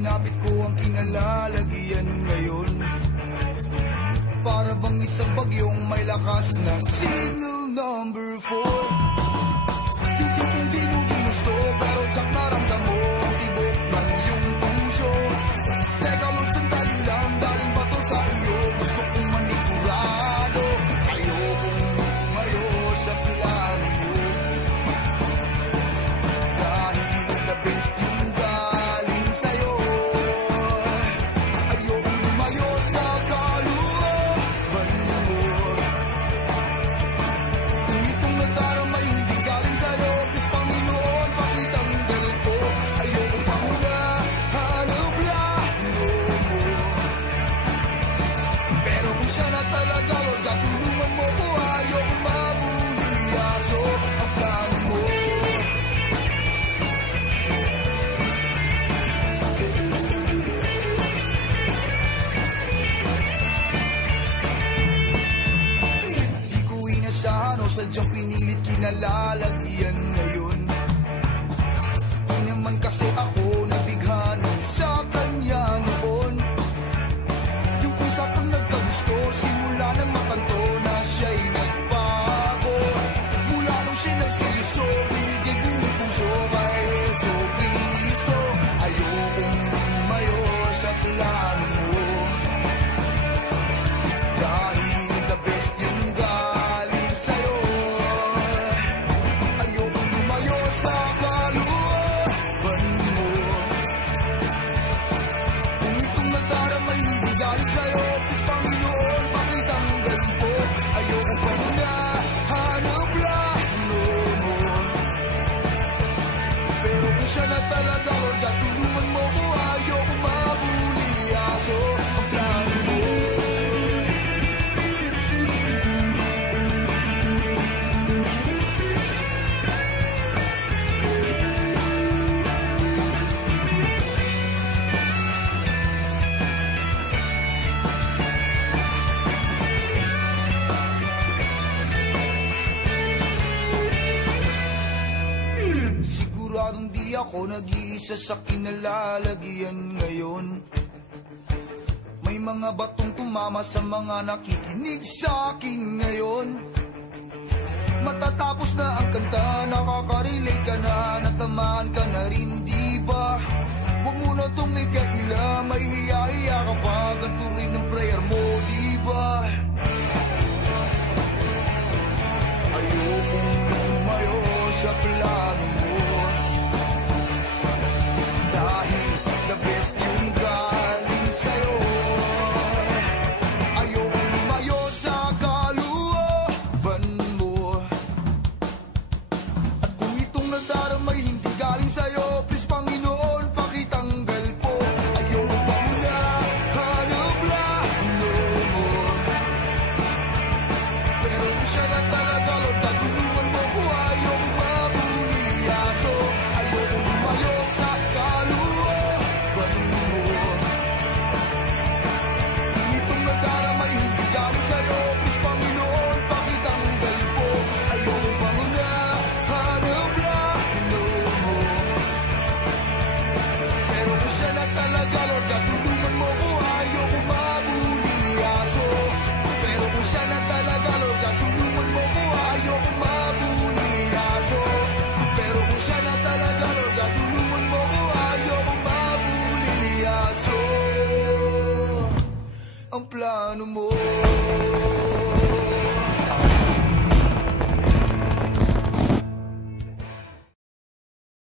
Sinapit ko ang kinalalagyan ngayon. Para bang isang bagyong may lakas na signal number 4. Yung tipong di mo ginusto pero tsak naramdam mo ang tibok ng iyong puso. Teka Lord, sandali lang, galing ba to sa iyo? Gusto kong manigurado, ayokong lumayo sa plano mo. Dahil the best yung galing sa'yo. Ayokong lumayo sa kalooban mo. Kung itong nagdarama hindi galing sa'yo, please Panginoon, pakitanggal ko. Ayokong pangunahan ang plano mo. Pero kung siya na talaga, Lord, katulungan mo ko. Ayokong mabulilyaso ang plano mo. Di ko inasahan o sadyang pinilit kinalalagyan ngayon. Di naman kasi ako nabighani sa kanya noon. Yung pusa kong nagkagusto, simula nang makanto na siya'y nagbago. Mula nung siya nagseryoso, binigay buong puso kay Jesu Cristo. Ayokong lumayo sa plano mo. Dahil the best yung galing sa'yo. Ayokong lumayo sa kalooban mo. Kung itong nagdarama hindi galing sa'yo, please Panginoon, pakitanggal ko. Ayokong pangunahan ang plano mo. Pero kung siya na talaga, Lord, katulungan mo ko. Ayokong mabulilyaso ang plano mo. Siguradong di ako nag-iisa sa kinalalagyan ngayon. May mga batong tumama sa mga nakikinig sa akin ngayon. Matatapos na ang kanta, nakaka-relate ka na, natamaan ka na rin, di ba? Huwag mo na itong ikaila, may hiya-hiya ka pa, ganito rin ang prayer mo, di ba? Ayokong lumayo sa plano mo. Dahil the best yung galing sa'yo. Ayokong lumayo sa kalooban mo. At kung itong nagdaramay hindi galing sa'yo, please Panginoon, pakitanggal po. Ayokong pangunahan ang plano mo. Pero kung siya na talaga, Lord, katulungan mo ko. Ayokong mabulilyaso. Ayokong lumayo sa kalooban mo. Kung itong nagdaramay hindi galing sa'yo, please Panginoon, pakitanggal po. Ayokong pangunahan ang plano mo. Pero kung siya na talaga, Lord, katulungan mo ko. Ayokong mabulilyaso. Pero kung siya na talaga, Lord, katulungan mo ko. Ayokong mabulilyaso. Pero kung siya na talaga, Lord, katulungan mo ko. Ayokong mabulilyaso ang plano mo.